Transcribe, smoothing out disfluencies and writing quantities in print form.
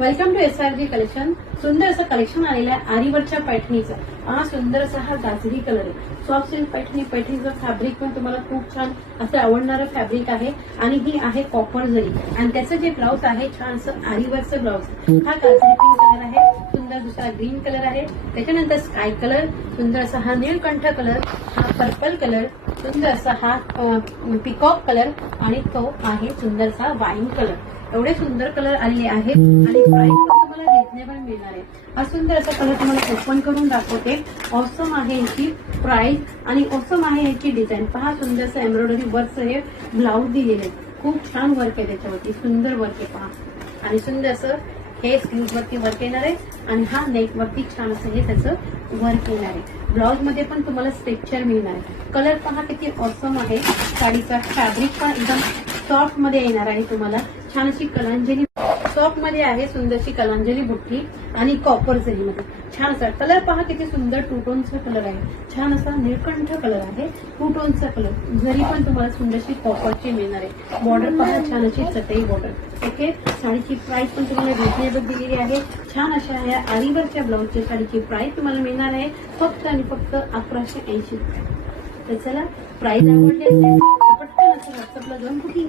Welcome to SRG collection. सुंदर असं collection आलेलं आहे आरीवरच्या पैठणीचं. हा सुंदर असा हा गाजरी कलर आहे. सॉफ्ट सिल्क पैठणीचं फॅब्रिक पण तुम्हाला खूप छान असं आवडणारं फॅब्रिक आहे आणि ही आहे कॉपर जरी आणि त्याचं जे ब्लाऊज आहे छान असं आरीवरचं ब्लाऊज. हा गाजरी पिंक कलर आहे, सुंदर दुसरा ग्रीन कलर आहे, त्याच्यानंतर स्काय कलर, सुंदर असा हा निळकंठ कलर, हा पर्पल कलर, सुंदर असा हा पिकॉक कलर आणि तो आहे सुंदरसा वाईन कलर. एवढे सुंदर कलर आलेले आहेत आणि प्राइस तुम्हाला रिजनेबल मिळणार आहे. हा सुंदर असा कलर तुम्हाला ओपन करून दाखवते. ऑसम आहे याची प्राइस आणि ऑसम आहे याची डिझाईन. पहा सुंदरसं एम्ब्रॉयडरी वर्क हे ब्लाऊज दिलेले आहे. खूप छान वर्क आहे त्याच्यावरती, सुंदर वर्क आहे पहा आणि सुंदर असं हे स्लीव्ह वरती वर्क येणार आहे आणि हा नेक वरती छान असं हे त्याचं वर्क येणार आहे. ब्लाऊज मध्ये पण तुम्हाला स्ट्रक्चर मिळणार आहे. कलर पहा किती ऑसम आहे. साडीचा फॅब्रिक पण एकदम सॉफ्ट मध्ये येणार आहे. तुम्हाला छान अशी कलांजली सॉफ्ट मध्ये आहे, सुंदरशी कलांजली बुट्टी आणि कॉपर जरी मध्ये छान असा कलर पहा किती सुंदर टू टोनचा कलर आहे. छान असा निळकंठ कलर आहे, टू टोनचा कलर. जरी पण तुम्हाला सुंदरशी कॉपरची मिळणार आहे. बॉर्डर पहा छान अशी चटई बॉर्डर. ओके, साडीची प्राइस पण तुम्हाला रिजनेबल दिलेली आहे. छान अशा या आरीवरच्या ब्लाऊजच्या साडीची प्राइस तुम्हाला मिळणार आहे फक्त आणि फक्त 1180. तर चला, प्राइस आवडली असेल तर पटकन असं व्हॉट्सअपला जाऊन बुकिंग करा.